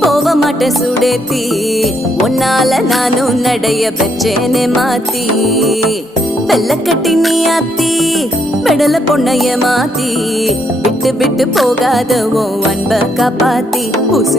போக மாட்டேன் சுடேத்தி உன்னால நானும் நடைய பெற்றேனே மாத்தி வெள்ள கட்டி நீ ஆத்தி பெடல பொண்ணைய மாத்தி விட்டு விட்டு போகாத உன் அன்ப காப்பாத்தி உசு